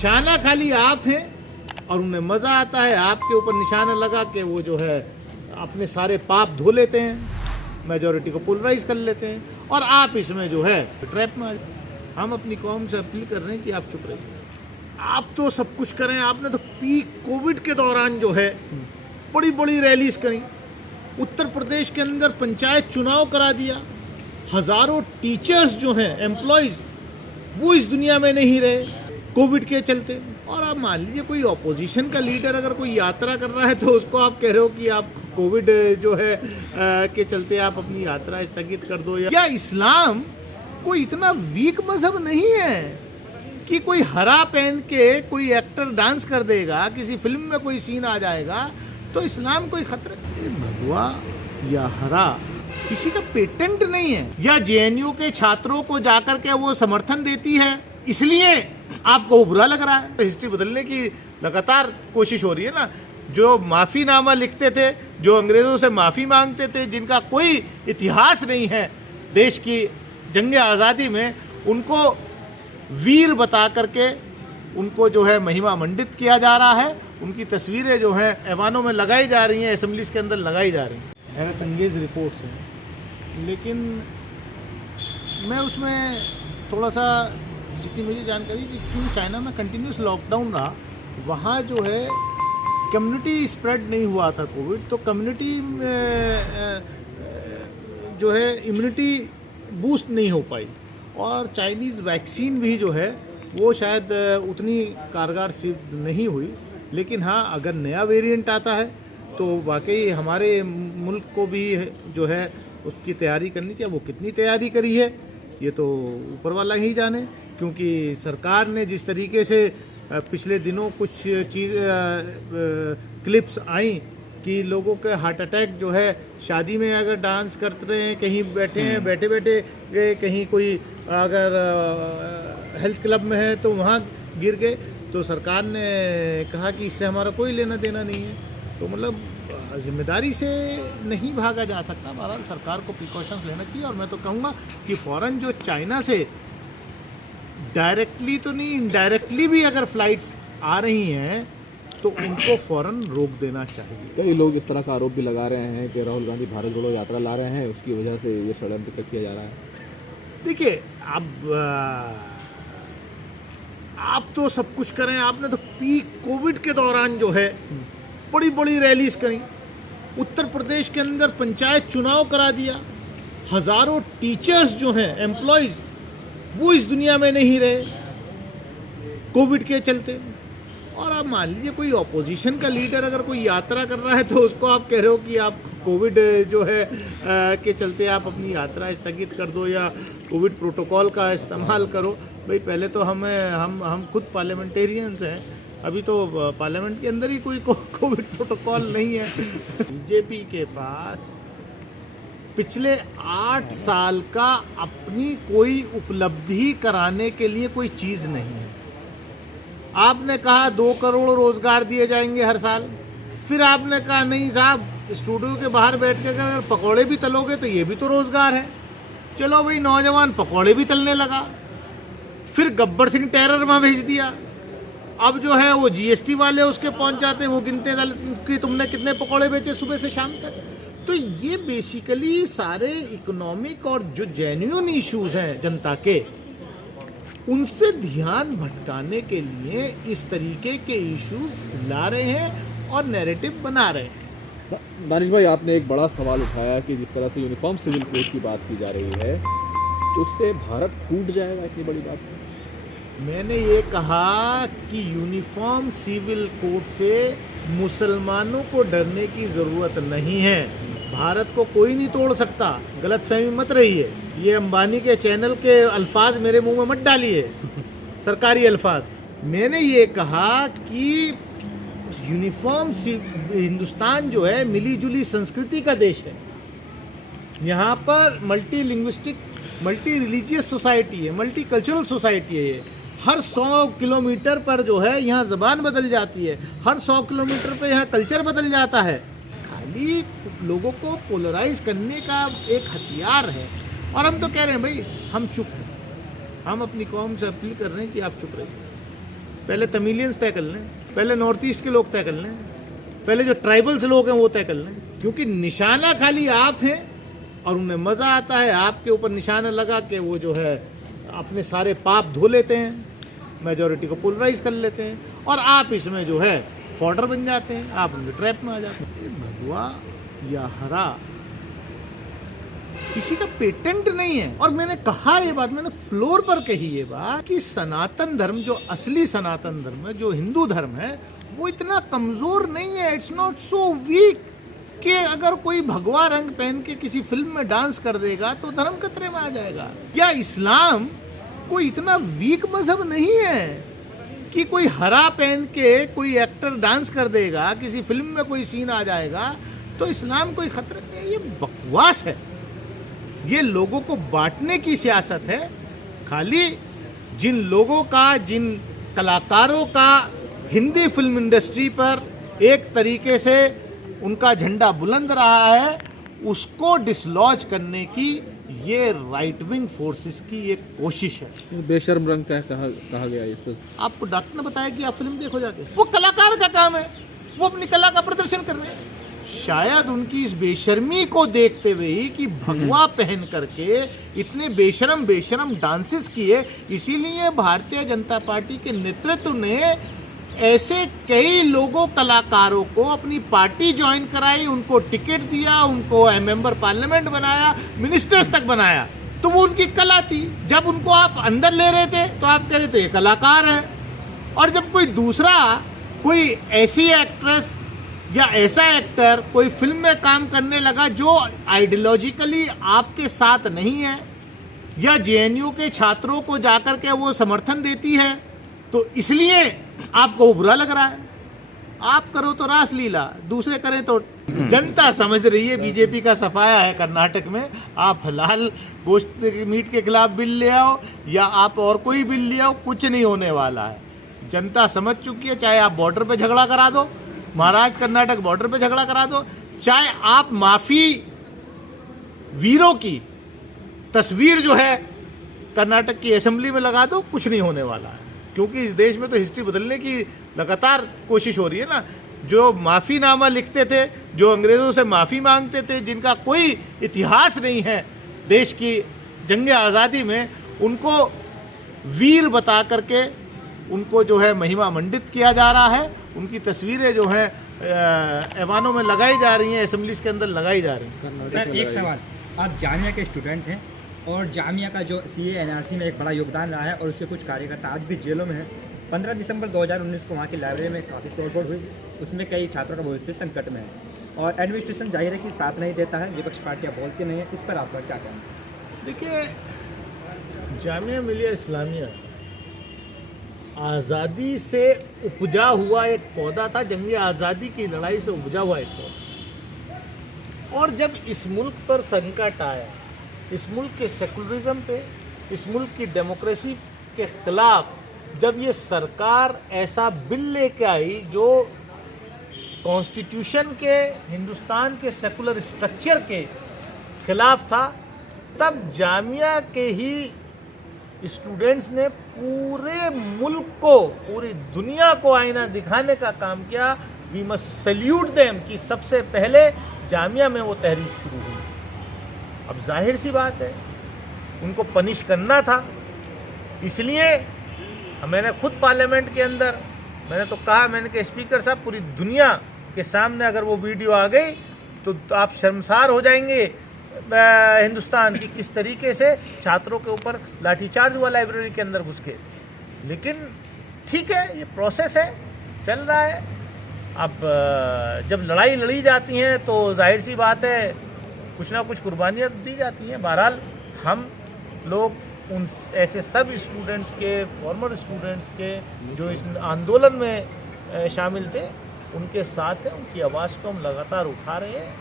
निशाना खाली आप हैं और उन्हें मज़ा आता है आपके ऊपर निशाना लगा के वो जो है अपने सारे पाप धो लेते हैं, मेजॉरिटी को पोलराइज कर लेते हैं और आप इसमें जो है ट्रैप में आ जाते हैं। हम अपनी कौम से अपील कर रहे हैं कि आप चुप रहिए। आप तो सब कुछ करें, आपने तो पीक कोविड के दौरान जो है बड़ी बड़ी रैलीज करी, उत्तर प्रदेश के अंदर पंचायत चुनाव करा दिया, हज़ारों टीचर्स जो हैं एम्प्लॉयज़ वो इस दुनिया में नहीं रहे कोविड के चलते। और आप मान लीजिए कोई ऑपोजिशन का लीडर अगर कोई यात्रा कर रहा है तो उसको आप कह रहे हो कि आप कोविड जो है के चलते आप अपनी यात्रा स्थगित कर दो। या इस्लाम कोई इतना वीक मजहब नहीं है कि कोई हरा पहन के कोई एक्टर डांस कर देगा, किसी फिल्म में कोई सीन आ जाएगा तो इस्लाम कोई खतरा नहीं। भगवा या हरा किसी का पेटेंट नहीं है। या जेएनयू के छात्रों को जाकर के वो समर्थन देती है इसलिए आपको बुरा लग रहा है। हिस्ट्री बदलने की लगातार कोशिश हो रही है ना। जो माफ़ीनामा लिखते थे, जो अंग्रेज़ों से माफ़ी मांगते थे, जिनका कोई इतिहास नहीं है देश की जंग आज़ादी में, उनको वीर बता करके उनको जो है महिमा मंडित किया जा रहा है। उनकी तस्वीरें जो हैं ऐवानों में लगाई जा रही हैं, असेंबलीज़ के अंदर लगाई जा रही हैं। हैरत अंगेज़ रिपोर्ट्स हैं, लेकिन मैं उसमें थोड़ा सा जितनी मुझे जानकारी कि क्योंकि चाइना में कंटिन्यूस लॉकडाउन रहा, वहाँ जो है कम्युनिटी स्प्रेड नहीं हुआ था कोविड, तो कम्युनिटी जो है इम्यूनिटी बूस्ट नहीं हो पाई और चाइनीज़ वैक्सीन भी जो है वो शायद उतनी कारगर सिद्ध नहीं हुई। लेकिन हाँ, अगर नया वेरिएंट आता है तो वाकई हमारे मुल्क को भी जो है उसकी तैयारी करनी चाहिए। वो कितनी तैयारी करी है ये तो ऊपर वाला ही जाने, क्योंकि सरकार ने जिस तरीके से पिछले दिनों कुछ चीज़ क्लिप्स आई कि लोगों के हार्ट अटैक जो है शादी में अगर डांस करते रहे हैं, कहीं बैठे हैं, बैठे बैठे गए, कहीं कोई अगर हेल्थ क्लब में है तो वहाँ गिर गए, तो सरकार ने कहा कि इससे हमारा कोई लेना देना नहीं है। तो मतलब जिम्मेदारी से नहीं भागा जा सकता। बहरहाल सरकार को प्रिकॉशंस लेना चाहिए। और मैं तो कहूँगा कि फ़ौरन जो चाइना से डायरेक्टली तो नहीं, इनडायरेक्टली भी अगर फ़्लाइट्स आ रही हैं तो उनको फ़ौरन रोक देना चाहिए। कई लोग इस तरह का आरोप भी लगा रहे हैं कि राहुल गांधी भारत जोड़ो यात्रा ला रहे हैं, उसकी वजह से ये षड्यंत्र किया जा रहा है। देखिए, अब आप तो सब कुछ करें, आपने तो पीक कोविड के दौरान जो है बड़ी बड़ी रैलीज करी, उत्तर प्रदेश के अंदर पंचायत चुनाव करा दिया, हज़ारों टीचर्स जो हैं एम्प्लॉयज़ वो इस दुनिया में नहीं रहे कोविड के चलते। और आप मान लीजिए कोई ऑपोजिशन का लीडर अगर कोई यात्रा कर रहा है तो उसको आप कह रहे हो कि आप कोविड जो है के चलते आप अपनी यात्रा स्थगित कर दो या कोविड प्रोटोकॉल का इस्तेमाल करो। भाई पहले तो हम खुद पार्लियामेंटेरियंस हैं, अभी तो पार्लियामेंट के अंदर ही कोई कोविड प्रोटोकॉल नहीं है। बीजेपी के पास पिछले 8 साल का अपनी कोई उपलब्धि कराने के लिए कोई चीज़ नहीं है। आपने कहा 2 करोड़ रोजगार दिए जाएंगे हर साल, फिर आपने कहा नहीं साहब, स्टूडियो के बाहर बैठ के अगर पकौड़े भी तलोगे तो ये भी तो रोजगार है। चलो भाई, नौजवान पकौड़े भी तलने लगा। फिर गब्बर सिंह टेरर वहाँ भेज दिया। अब जो है वो जीएसटी वाले उसके पहुँच जाते हैं, वो गिनते कि तुमने कितने पकौड़े बेचे सुबह से शाम तक। तो ये बेसिकली सारे इकोनॉमिक और जो जेन्युइन इश्यूज हैं जनता के, उनसे ध्यान भटकाने के लिए इस तरीके के इश्यूज ला रहे हैं और नैरेटिव बना रहे हैं। दानिश भाई, आपने एक बड़ा सवाल उठाया कि जिस तरह से यूनिफॉर्म सिविल कोड की बात की जा रही है तो उससे भारत टूट जाएगा, इतनी बड़ी बात है। मैंने ये कहा कि यूनिफॉर्म सिविल कोड से मुसलमानों को डरने की ज़रूरत नहीं है। भारत को कोई नहीं तोड़ सकता, गलतफहमी मत रही है। ये अंबानी के चैनल के अल्फाज मेरे मुंह में मत डालिए, सरकारी अल्फाज। मैंने ये कहा कि यूनिफॉर्म हिंदुस्तान जो है मिली जुली संस्कृति का देश है। यहाँ पर multi linguistic, multi religious society है, मल्टी कल्चरल सोसाइटी है। ये हर 100 किलोमीटर पर जो है यहाँ ज़बान बदल जाती है, हर 100 किलोमीटर पर यहाँ कल्चर बदल जाता है। खाली लोगों को पोलराइज करने का एक हथियार है। और हम तो कह रहे हैं भाई, हम चुप हैं। हम अपनी कौम से अपील कर रहे हैं कि आप चुप रहिए। पहले तमिलियंस तय कर लें, पहले नॉर्थ ईस्ट के लोग तय कर लें, पहले जो ट्राइबल्स लोग हैं वो तय कर लें, क्योंकि निशाना खाली आप हैं और उन्हें मज़ा आता है आपके ऊपर निशाना लगा के वो जो है अपने सारे पाप धो लेते हैं, मेजॉरिटी को पोलराइज कर लेते हैं और आप इसमें जो है फॉडर बन जाते हैं, आप उनके ट्रैप में आ जाते हैं। भगवा या हरा किसी का पेटेंट नहीं है। और मैंने कहा ये बात, मैंने फ्लोर पर कही ये बात कि सनातन धर्म, जो असली सनातन धर्म है, जो हिंदू धर्म है, वो इतना कमजोर नहीं है। इट्स नॉट सो वीक कि अगर कोई भगवा रंग पहन के किसी फिल्म में डांस कर देगा तो धर्म खतरे में आ जाएगा। क्या इस्लाम कोई इतना वीक मजहब नहीं है कि कोई हरा पहन के कोई एक्टर डांस कर देगा, किसी फिल्म में कोई सीन आ जाएगा तो इस्लाम कोई खतरा नहीं है। ये बकवास है, ये लोगों को बांटने की सियासत है। खाली जिन लोगों का, जिन कलाकारों का हिंदी फिल्म इंडस्ट्री पर एक तरीके से उनका झंडा बुलंद रहा है, उसको डिसलॉज करने की ये राइट विंग फोर्सेस की एक कोशिश है। बेशर्म रंग कहा गया है इसको। आपको डॉक्टर ने बताया कि आप फिल्म देखो जाके, वो कलाकार का काम है, वो अपनी कला का प्रदर्शन कर रहे हैं। शायद उनकी इस बेशर्मी को देखते हुए ही कि भगवा पहन करके इतने बेशरम डांसेस किए, इसीलिए भारतीय जनता पार्टी के नेतृत्व ने ऐसे कई लोगों, कलाकारों को अपनी पार्टी ज्वाइन कराई, उनको टिकट दिया, उनको मेंबर पार्लियामेंट बनाया, मिनिस्टर्स तक बनाया। तो वो उनकी कला थी। जब उनको आप अंदर ले रहे थे तो आप कह रहे थे ये कलाकार है, और जब कोई दूसरा, कोई ऐसी एक्ट्रेस या ऐसा एक्टर कोई फिल्म में काम करने लगा जो आइडियोलॉजिकली आपके साथ नहीं है, या जेएनयू के छात्रों को जाकर के वो समर्थन देती है, तो इसलिए आपको वो बुरा लग रहा है। आप करो तो रासलीला, दूसरे करें तो जनता समझ रही है। बीजेपी का सफाया है कर्नाटक में, आप हलाल गोश्त मीट के खिलाफ बिल ले आओ या आप और कोई बिल ले आओ, कुछ नहीं होने वाला है। जनता समझ चुकी है। चाहे आप बॉर्डर पे झगड़ा करा दो, महाराष्ट्र कर्नाटक बॉर्डर पे झगड़ा करा दो, चाहे आप माफी वीरों की तस्वीर जो है कर्नाटक की असेंबली में लगा दो, कुछ नहीं होने वाला है। क्योंकि इस देश में तो हिस्ट्री बदलने की लगातार कोशिश हो रही है ना। जो माफ़ीनामा लिखते थे, जो अंग्रेज़ों से माफ़ी मांगते थे, जिनका कोई इतिहास नहीं है देश की जंग आज़ादी में, उनको वीर बता करके उनको जो है महिमा मंडित किया जा रहा है। उनकी तस्वीरें जो हैं ऐवानों में लगाई जा रही हैं, असेंबलीज के अंदर लगाई जा रही हैं। सर एक सवाल, आप जामिया के स्टूडेंट हैं और जामिया का जो CA NRC में एक बड़ा योगदान रहा है और उसके कुछ कार्यकर्ता आज भी जेलों में हैं। 15 दिसंबर 2019 को वहाँ की लाइब्रेरी में काफ़ी तोड़फोड़ हुई, उसमें कई छात्रों का भविष्य संकट में है और एडमिनिस्ट्रेशन जाहिर है कि साथ नहीं देता है, विपक्ष पार्टियाँ बोलती नहीं है। इस पर आपका क्या कहना है? देखिए, जामिया मिलिया इस्लामिया आज़ादी से उपजा हुआ एक पौधा था, जंगी आज़ादी की लड़ाई से उपजा हुआ एक पौधा। और जब इस मुल्क पर संकट आया, इस मुल्क के सेकुलरिज्म पे, इस मुल्क की डेमोक्रेसी के खिलाफ जब ये सरकार ऐसा बिल लेके आई जो कॉन्स्टिट्यूशन के, हिंदुस्तान के सेकुलर स्ट्रक्चर के खिलाफ था, तब जामिया के ही स्टूडेंट्स ने पूरे मुल्क को, पूरी दुनिया को आईना दिखाने का काम किया। वी मस्ट सैल्यूट देम कि सबसे पहले जामिया में वो तहरीक शुरू हुई। अब जाहिर सी बात है, उनको पनिश करना था, इसलिए मैंने खुद पार्लियामेंट के अंदर मैंने तो कहा, मैंने कहा स्पीकर साहब, पूरी दुनिया के सामने अगर वो वीडियो आ गई तो आप शर्मसार हो जाएंगे हिंदुस्तान की किस तरीके से छात्रों के ऊपर लाठीचार्ज हुआ लाइब्रेरी के अंदर घुस के। लेकिन ठीक है, ये प्रोसेस है, चल रहा है। अब जब लड़ाई लड़ी जाती हैं तो जाहिर सी बात है कुछ ना कुछ कुर्बानियाँ दी जाती हैं। बहरहाल हम लोग उन ऐसे सब स्टूडेंट्स के, फॉर्मर स्टूडेंट्स के जो इस आंदोलन में शामिल थे, उनके साथ हैं, उनकी आवाज़ को हम लगातार उठा रहे हैं।